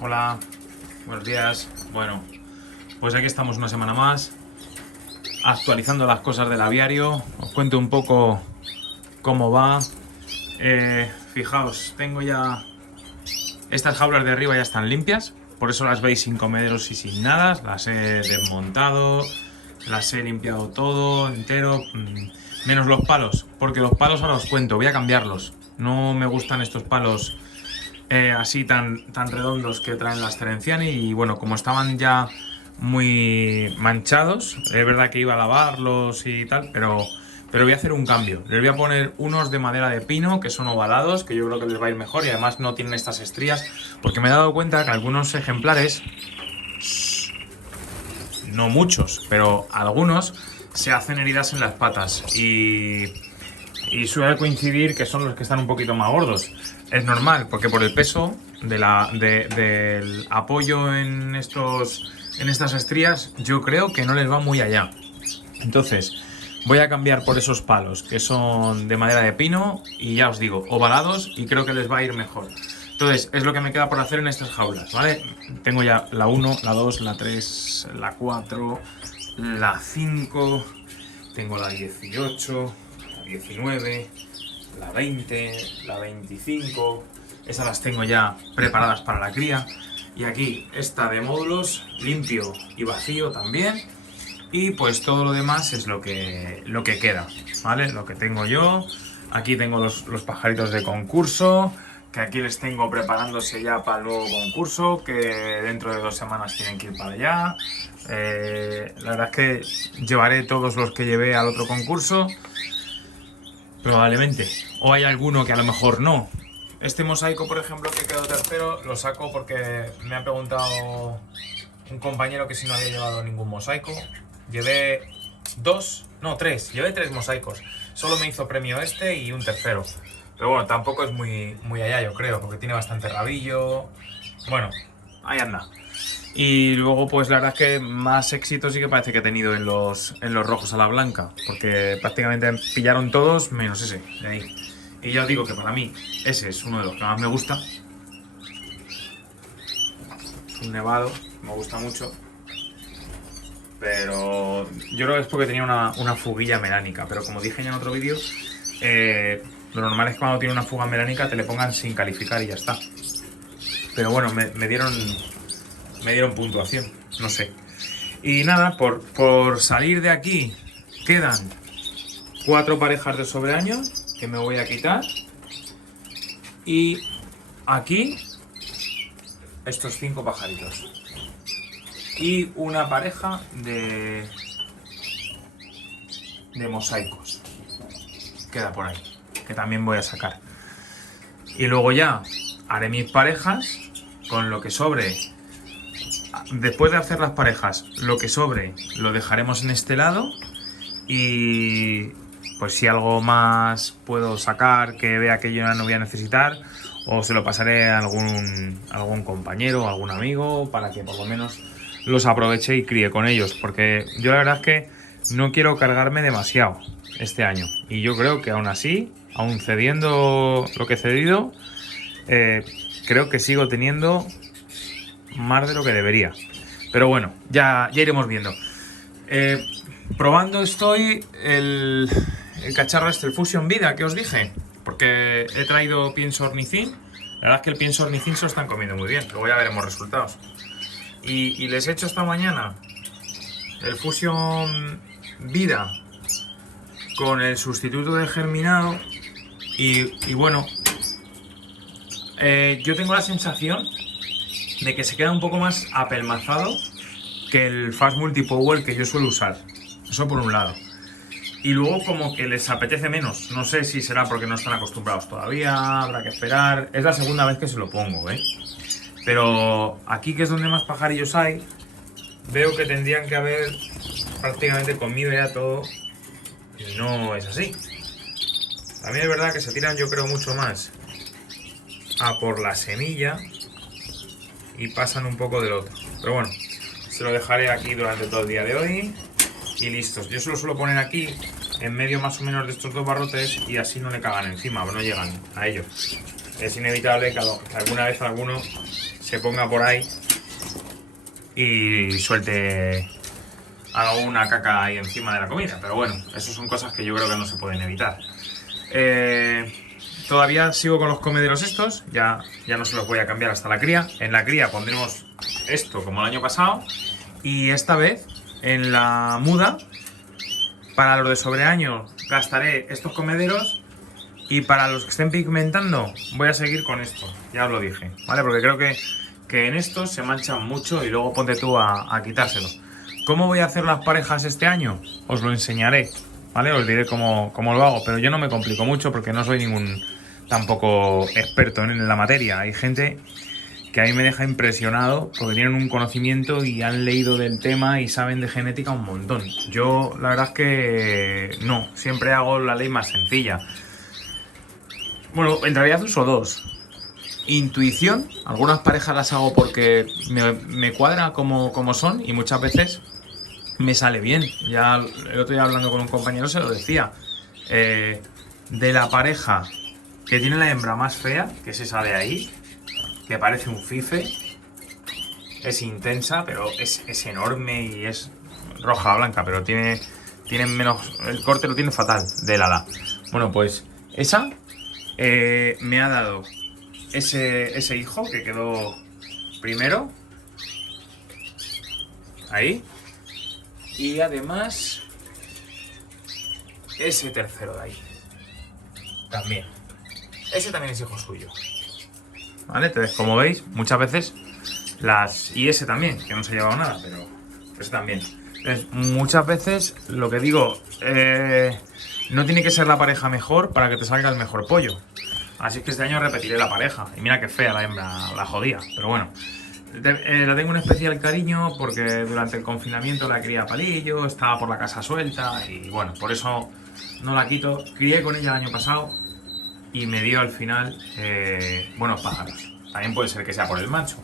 Hola, buenos días. Bueno, pues aquí estamos una semana más, actualizando las cosas del aviario. Os cuento un poco cómo va. Fijaos, tengo ya... Estas jaulas de arriba ya están limpias, por eso las veis sin comederos y sin nada. Las he desmontado, las he limpiado todo, entero, menos los palos, porque los palos ahora os cuento, voy a cambiarlos. No me gustan estos palos así tan redondos que traen las Terenciani, y bueno, como estaban ya muy manchados, es verdad que iba a lavarlos y tal, pero voy a hacer un cambio. Les voy a poner unos de madera de pino que son ovalados, que yo creo que les va a ir mejor, y además no tienen estas estrías, porque me he dado cuenta que algunos ejemplares, no muchos, pero algunos, se hacen heridas en las patas y suele coincidir que son los que están un poquito más gordos. Es normal, porque por el peso del apoyo en estas estrías, yo creo que no les va muy allá. Entonces, voy a cambiar por esos palos, que son de madera de pino, y ya os digo, ovalados, y creo que les va a ir mejor. Entonces, es lo que me queda por hacer en estas jaulas, ¿vale? Tengo ya la 1, la 2, la 3, la 4, la 5, tengo la 18, la 19, la 20, la 25, esas las tengo ya preparadas para la cría. Y aquí esta de módulos, limpio y vacío también. Y pues todo lo demás es lo que queda, ¿vale? Lo que tengo yo. Aquí tengo los pajaritos de concurso, que aquí les tengo preparándose ya para el nuevo concurso, que dentro de 2 semanas tienen que ir para allá. La verdad es que llevaré todos los que llevé al otro concurso, probablemente. O hay alguno que a lo mejor no. Este mosaico, por ejemplo, que quedó tercero, lo saco porque me ha preguntado un compañero que si no había llevado ningún mosaico. Llevé 3 mosaicos. Solo me hizo premio este y un tercero. Pero bueno, tampoco es muy allá, yo creo, porque tiene bastante rabillo. Bueno, ahí anda. Y luego, pues la verdad es que más éxito sí que parece que he tenido en los rojos a la blanca, porque prácticamente pillaron todos menos ese de ahí. Y ya os digo que para mí ese es uno de los que más me gusta. Es un nevado, me gusta mucho. Pero yo creo que es porque tenía una fuguilla melánica. Pero como dije ya en otro vídeo, lo normal es que cuando tiene una fuga melánica te le pongan sin calificar y ya está. Pero bueno, me dieron puntuación, no sé. Y nada, por salir de aquí quedan 4 parejas de sobreaño que me voy a quitar. Y aquí estos 5 pajaritos. Y una pareja de mosaicos. Queda por ahí, que también voy a sacar. Y luego ya haré mis parejas con lo que sobre. Después de hacer las parejas, lo que sobre lo dejaremos en este lado. Y pues si algo más puedo sacar que vea que yo no voy a necesitar, o se lo pasaré a algún compañero o algún amigo para que por lo menos los aproveche y críe con ellos, porque yo la verdad es que no quiero cargarme demasiado este año, y yo creo que aún así, aún cediendo lo que he cedido, creo que sigo teniendo más de lo que debería, pero bueno, ya iremos viendo. Probando estoy el cacharro este, el Fusion Vida que os dije, porque he traído pienso ornicín. La verdad es que el pienso ornicín se lo están comiendo muy bien, luego ya veremos resultados. Y les he hecho esta mañana el Fusion Vida con el sustituto de germinado. Y bueno, yo tengo la sensación de que se queda un poco más apelmazado que el Fast Multipower que yo suelo usar. Eso por un lado. Y luego como que les apetece menos. No sé si será porque no están acostumbrados todavía, habrá que esperar. Es la segunda vez que se lo pongo, ¿eh? Pero aquí, que es donde más pajarillos hay, veo que tendrían que haber prácticamente comido ya todo, y no es así. También es verdad que se tiran, yo creo, mucho más a por la semilla y pasan un poco del otro. Pero bueno, se lo dejaré aquí durante todo el día de hoy y listos. Yo se lo suelo poner aquí, en medio más o menos de estos 2 barrotes, y así no le cagan encima, no llegan a ellos. Es inevitable que alguna vez alguno se ponga por ahí y suelte alguna caca ahí encima de la comida. Pero bueno, eso son cosas que yo creo que no se pueden evitar. Todavía sigo con los comederos estos, ya no se los voy a cambiar hasta la cría. En la cría pondremos esto como el año pasado, y esta vez en la muda, para los de sobreaño gastaré estos comederos, y para los que estén pigmentando voy a seguir con esto, ya os lo dije, ¿vale? Porque creo que en estos se manchan mucho y luego ponte tú a quitárselo. ¿Cómo voy a hacer las parejas este año? Os lo enseñaré, ¿vale? Os diré cómo lo hago, pero yo no me complico mucho porque no soy ningún tampoco experto en la materia. Hay gente que a mí me deja impresionado porque tienen un conocimiento y han leído del tema y saben de genética un montón. Yo la verdad es que no, siempre hago la ley más sencilla. Bueno, en realidad uso dos. Intuición, algunas parejas las hago porque me cuadra como son, y muchas veces me sale bien. Ya el otro día hablando con un compañero se lo decía. De la pareja que tiene la hembra más fea, que es esa de ahí, que parece un fife, es intensa, pero es enorme y es roja blanca, pero tiene menos, el corte lo tiene fatal del ala. Bueno, pues esa me ha dado ese hijo que quedó primero ahí, y además ese tercero de ahí también. Ese también es hijo suyo, ¿vale? Entonces, como veis, muchas veces y ese también, que no se ha llevado nada, pero ese también. Entonces, muchas veces lo que digo, no tiene que ser la pareja mejor para que te salga el mejor pollo. Así que este año repetiré la pareja. Y mira que fea la hembra, la jodía. Pero bueno, la tengo un especial cariño porque durante el confinamiento la cría a palillo, estaba por la casa suelta y bueno, por eso no la quito. Crié con ella el año pasado y me dio al final buenos pájaros. También puede ser que sea por el macho.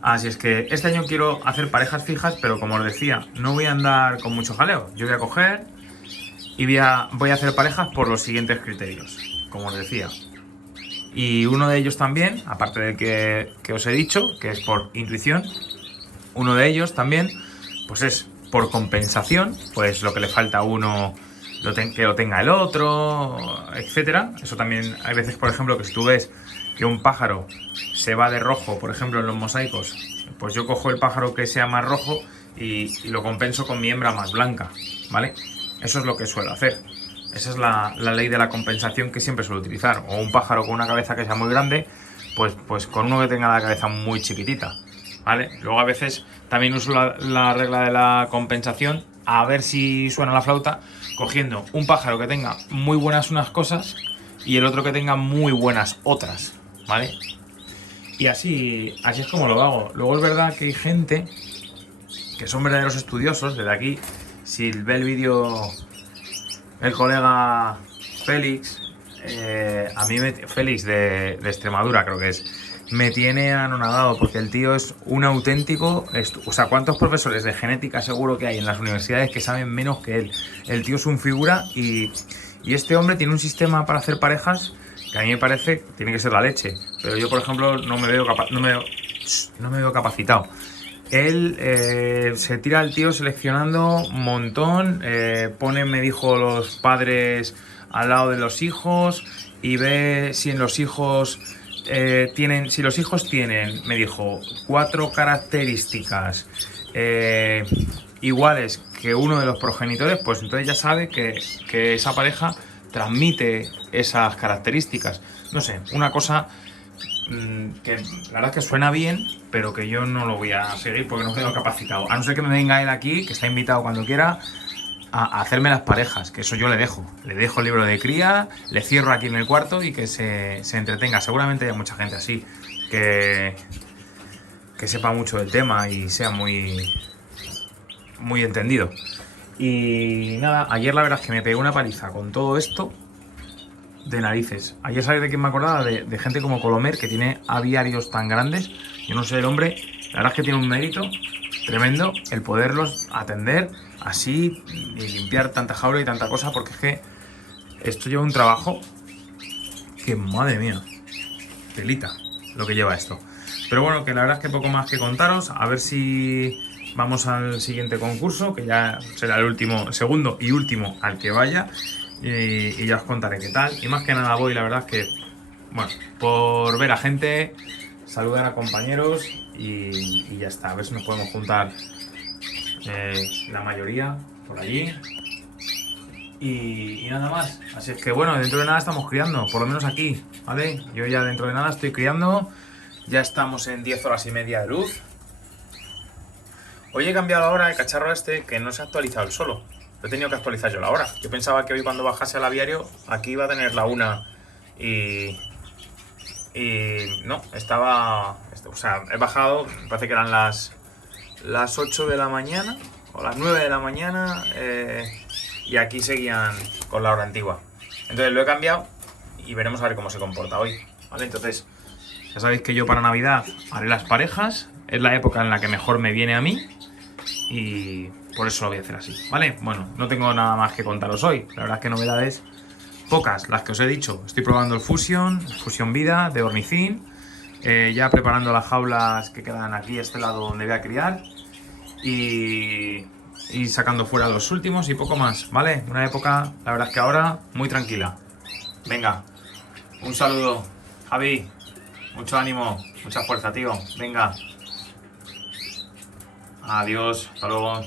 Así es que este año quiero hacer parejas fijas, pero como os decía, no voy a andar con mucho jaleo. Yo voy a coger y voy a hacer parejas por los siguientes criterios, como os decía. Y uno de ellos también, aparte del que os he dicho, que es por intuición, uno de ellos también, pues es por compensación, pues lo que le falta a uno que lo tenga el otro, etcétera. Eso también hay veces, por ejemplo, que si tú ves que un pájaro se va de rojo, por ejemplo, en los mosaicos, pues yo cojo el pájaro que sea más rojo y lo compenso con mi hembra más blanca, ¿vale? Eso es lo que suelo hacer. Esa es la ley de la compensación que siempre suelo utilizar. O un pájaro con una cabeza que sea muy grande, pues con uno que tenga la cabeza muy chiquitita, ¿vale? Luego a veces también uso la regla de la compensación, a ver si suena la flauta, cogiendo un pájaro que tenga muy buenas unas cosas y el otro que tenga muy buenas otras, ¿vale? Y así es como lo hago. Luego es verdad que hay gente que son verdaderos estudiosos. Desde aquí, si ve el vídeo el colega Félix, Félix de Extremadura creo que es, me tiene anonadado porque el tío es un auténtico... O sea, ¿cuántos profesores de genética seguro que hay en las universidades que saben menos que él? El tío es un figura y este hombre tiene un sistema para hacer parejas que a mí me parece que tiene que ser la leche. Pero yo, por ejemplo, no me veo capacitado. Él se tira al tío seleccionando un montón, me dijo, los padres al lado de los hijos y ve si en los hijos si los hijos tienen, me dijo, 4 características iguales que uno de los progenitores, pues entonces ya sabe que esa pareja transmite esas características. No sé, una cosa que la verdad es que suena bien, pero que yo no lo voy a seguir porque no quedo capacitado. A no ser que me venga él aquí, que está invitado cuando quiera, a hacerme las parejas, que eso yo le dejo el libro de cría, le cierro aquí en el cuarto y que se entretenga. Seguramente hay mucha gente así que sepa mucho del tema y sea muy entendido. Y nada, ayer la verdad es que me pegué una paliza con todo esto de narices. Ayer sabéis de quién me acordaba, de gente como Colomer, que tiene aviarios tan grandes. Yo no sé, el hombre, la verdad es que tiene un mérito tremendo el poderlos atender así y limpiar tanta jaula y tanta cosa, porque es que esto lleva un trabajo que, madre mía, telita. lo que lleva esto. Pero bueno, que la verdad es que poco más que contaros. A ver si vamos al siguiente concurso, que ya será el último, segundo y último al que vaya. Y ya os contaré qué tal. Y más que nada voy, la verdad es que, bueno, por ver a gente, saludar a compañeros y ya está. A ver si nos podemos juntar la mayoría por allí. Y nada más. Así es que bueno, dentro de nada estamos criando, por lo menos aquí, ¿vale? Yo ya dentro de nada estoy criando. Ya estamos en 10 horas y media de luz. Hoy he cambiado la hora el cacharro este, que no se ha actualizado el solo. He tenido que actualizar yo la hora. Yo pensaba que hoy cuando bajase al aviario, aquí iba a tener la 1 y no, estaba... O sea, he bajado, me parece que eran las 8 de la mañana o las 9 de la mañana y aquí seguían con la hora antigua. Entonces lo he cambiado y veremos a ver cómo se comporta hoy, ¿vale? Entonces, ya sabéis que yo para Navidad haré las parejas, es la época en la que mejor me viene a mí y por eso lo voy a hacer así, ¿vale? Bueno, no tengo nada más que contaros hoy, la verdad es que novedades pocas, las que os he dicho. Estoy probando el Fusion Vida de Ornithin, ya preparando las jaulas que quedan aquí a este lado donde voy a criar y sacando fuera los últimos y poco más, ¿vale? Una época, la verdad es que ahora muy tranquila. Venga, un saludo, Javi, mucho ánimo, mucha fuerza, tío. Venga, adiós, hasta luego.